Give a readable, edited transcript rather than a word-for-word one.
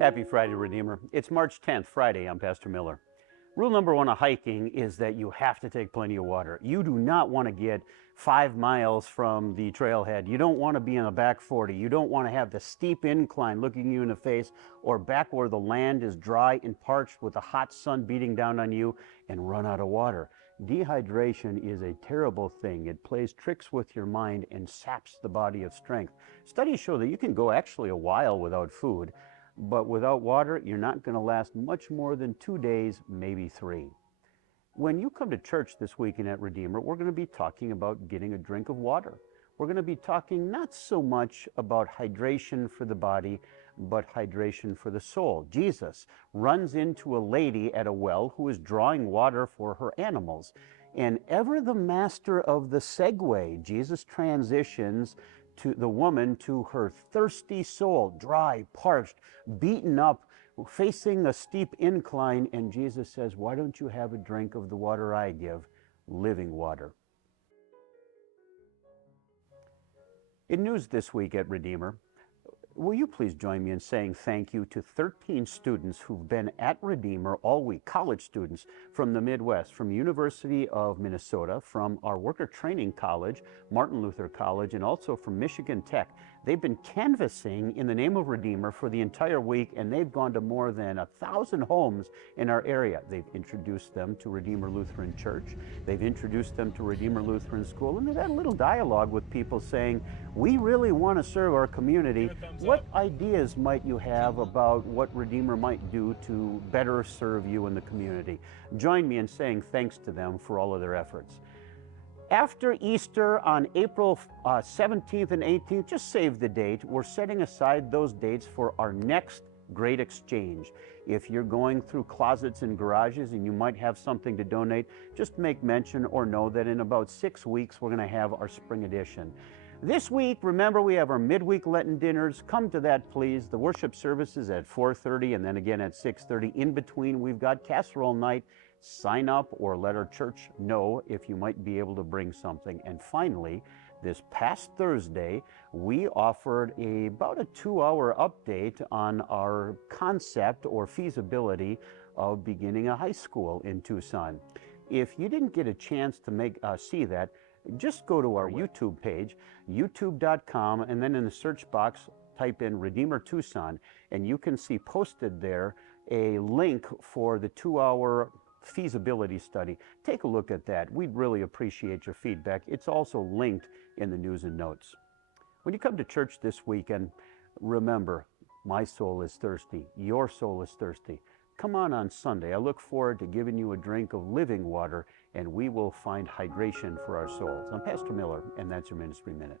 Happy Friday, Redeemer. It's March 10th, Friday. I'm Pastor Miller. Rule number one of hiking is that you have to take plenty of water. You do not want to get 5 miles from the trailhead. You don't want to be in a back 40. You don't want to have the steep incline looking you in the face, or back where the land is dry and parched with the hot sun beating down on you and run out of water. Dehydration is a terrible thing. It plays tricks with your mind and saps the body of strength. Studies show that you can go actually a while without food, but without water, you're not going to last much more than 2 days, maybe 3. When you come to church this weekend at Redeemer, we're going to be talking about getting a drink of water. We're going to be talking not so much about hydration for the body, but hydration for the soul. Jesus runs into a lady at a well who is drawing water for her animals. And ever the master of the segue, Jesus transitions to the woman to her thirsty soul, dry, parched, beaten up, facing a steep incline, and Jesus says, "Why don't you have a drink of the water I give, living water?" In news this week at Redeemer, will you please join me in saying thank you to 13 students who've been at Redeemer all week, college students from the Midwest, from University of Minnesota, from our worker training college, Martin Luther College, and also from Michigan Tech. They've been canvassing in the name of Redeemer for the entire week, and they've gone to more than 1,000 homes in our area. They've introduced them to Redeemer Lutheran Church. They've introduced them to Redeemer Lutheran School, and they've had a little dialogue with people saying, "We really want to serve our community. What ideas might you have about what Redeemer might do to better serve you in the community?" Join me in saying thanks to them for all of their efforts. After Easter on April 17th and 18th, just save the date. We're setting aside those dates for our next great exchange. If you're going through closets and garages and you might have something to donate, just make mention or know that in about 6 weeks we're going to have our spring edition. This week, remember, we have our midweek Lenten dinners. Come to that, please. The worship services at 4:30 and then again at 6:30. In between, we've got casserole night. Sign up or let our church know if you might be able to bring something. And finally, this past Thursday, we offered about a 2-hour update on our concept or feasibility of beginning a high school in Tucson. If you didn't get a chance to see that, just go to our YouTube page, youtube.com, and then in the search box, type in Redeemer Tucson, and you can see posted there a link for the 2-hour feasibility study. Take a look at that. We'd really appreciate your feedback. It's also linked in the news and notes. When you come to church this weekend, remember, my soul is thirsty. Your soul is thirsty. Come on Sunday. I look forward to giving you a drink of living water, and we will find hydration for our souls. I'm Pastor Miller, and that's your Ministry Minute.